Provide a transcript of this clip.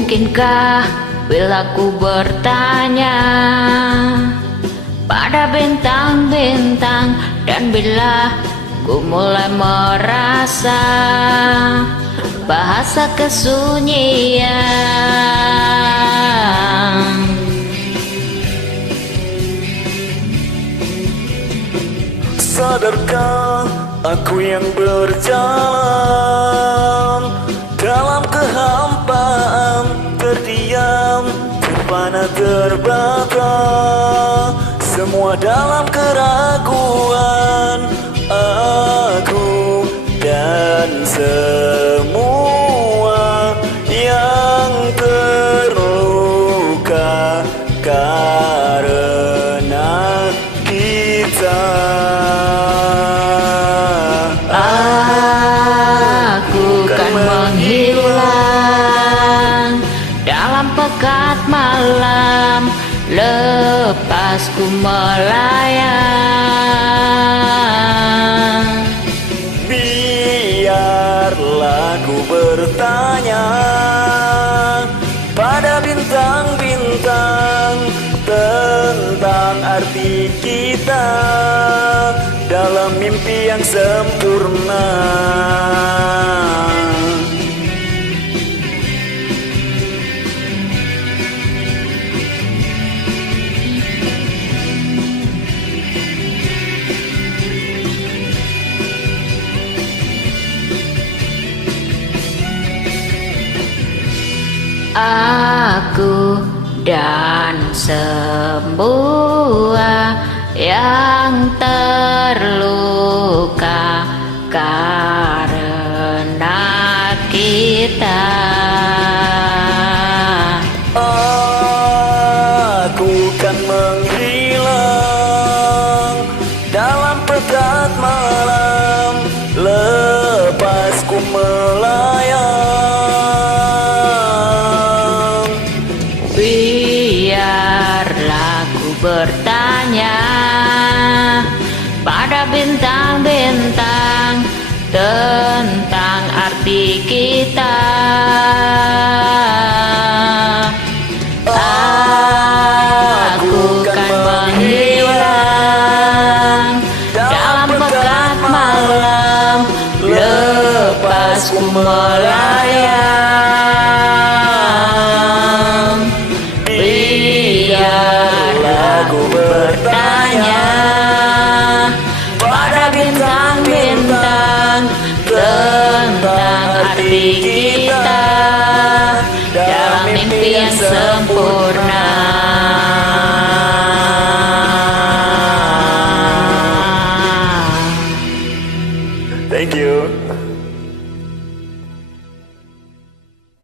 Mungkinkah bila ku bertanya pada bintang-bintang, dan bila ku mulai merasa bahasa kesunyian. Sadarkah aku yang berjalan dalam kehampaan, terdiam, terpana, terbata, semua dalam keraguan. Aku dan semua yang terluka karena kita. Aku kan menghilang dalam pekat malam, lepas ku melayang. Biarlah ku bertanya pada bintang-bintang tentang arti kita dalam mimpi yang sempurna. Aku dan semua yang terluka karena kita. Aku kan menghilang dalam pekat malam, lepas ku melayang. Biarlah ku bertanya pada bintang-bintang tentang arti kita. Aku kan menghilang dalam pekat malam, lepas ku melayang. Biarlah ku bertanya pada bintang-bintang tentang arti